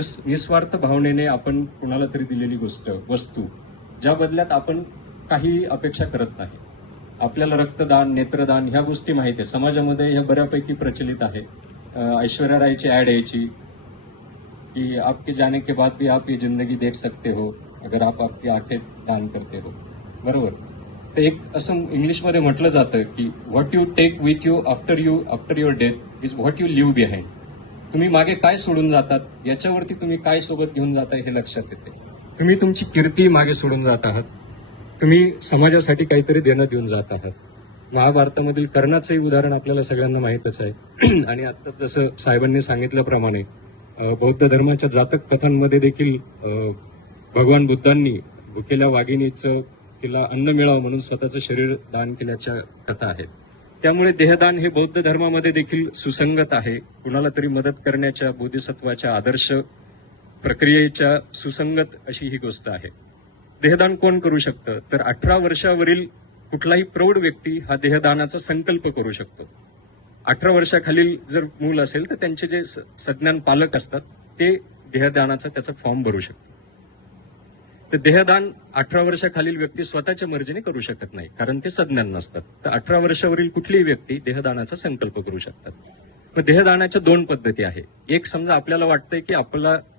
निस्वार्थ भावनेने आपण कुणाला तरी दिलेली वस्तू ज्या बदल्यात आपण काही अपेक्षा करत नाही. आपल्याला रक्तदान, नेत्रदान ह्या गोष्टी माहिती आहे, समाजामध्ये ह्या बऱ्यापैकी प्रचलित आहे. ऐश्वर्या रायची ऍड यायची की आपके जाने के बाद भी आप ये जिंदगी देख सकते हो अगर आप आपकी आंखें दान करते हो. बरोबर. तर एक असं इंग्लिशमध्ये म्हटलं जातं की what you take with you after your death is what you leave behind. तुम्ही मागे काय सोडून जातात याच्यावरती तुम्ही काय सोबत घेऊन जाताय हे लक्षात येते. तुम्ही तुमची कीर्ती मागे सोडून जात आहात, तुम्ही समाजासाठी काहीतरी देणं देऊन जात आहात. महाभारतामधील कर्णाचंही उदाहरण आपल्याला सगळ्यांना माहीतच आहे. आणि आता जसं साहेबांनी सांगितल्याप्रमाणे बौद्ध धर्माच्या जातक कथांमध्ये देखील भगवान बुद्धांनी भुकेल्या वाघिणीचं तिला अन्न मिळावं म्हणून स्वतःचं शरीर दान केल्याच्या कथा आहेत. त्यामुळे देहदान हे बौद्ध धर्मामध्ये देखील सुसंगत आहे. कुणाला तरी मदत करण्याच्या बोधिसत्वाच्या आदर्श प्रक्रियेच्या सुसंगत अशी ही गोष्ट आहे. देहदान कोण करू शकतं तर 18 वर्षावरील कुठलाही प्रौढ व्यक्ती हा देहदानाचा संकल्प करू शकतो. 18 वर्षाखालील जर मूल असेल तर त्यांचे जे सज्ञान पालक असतात ते देहदानाचा त्याचा फॉर्म भरू शकतात. तर देहदान 18 वर्षाखालील व्यक्ती स्वतःच्या मर्जीने करू शकत नाही, कारण ते सज्ञान नसतात. तर 18 वर्षावरील कुठलीही व्यक्ती देहदानाचा संकल्प करू शकतात. मग देहदानाच्या दोन पद्धती आहे. एक, समजा आपल्याला वाटतंय की आपला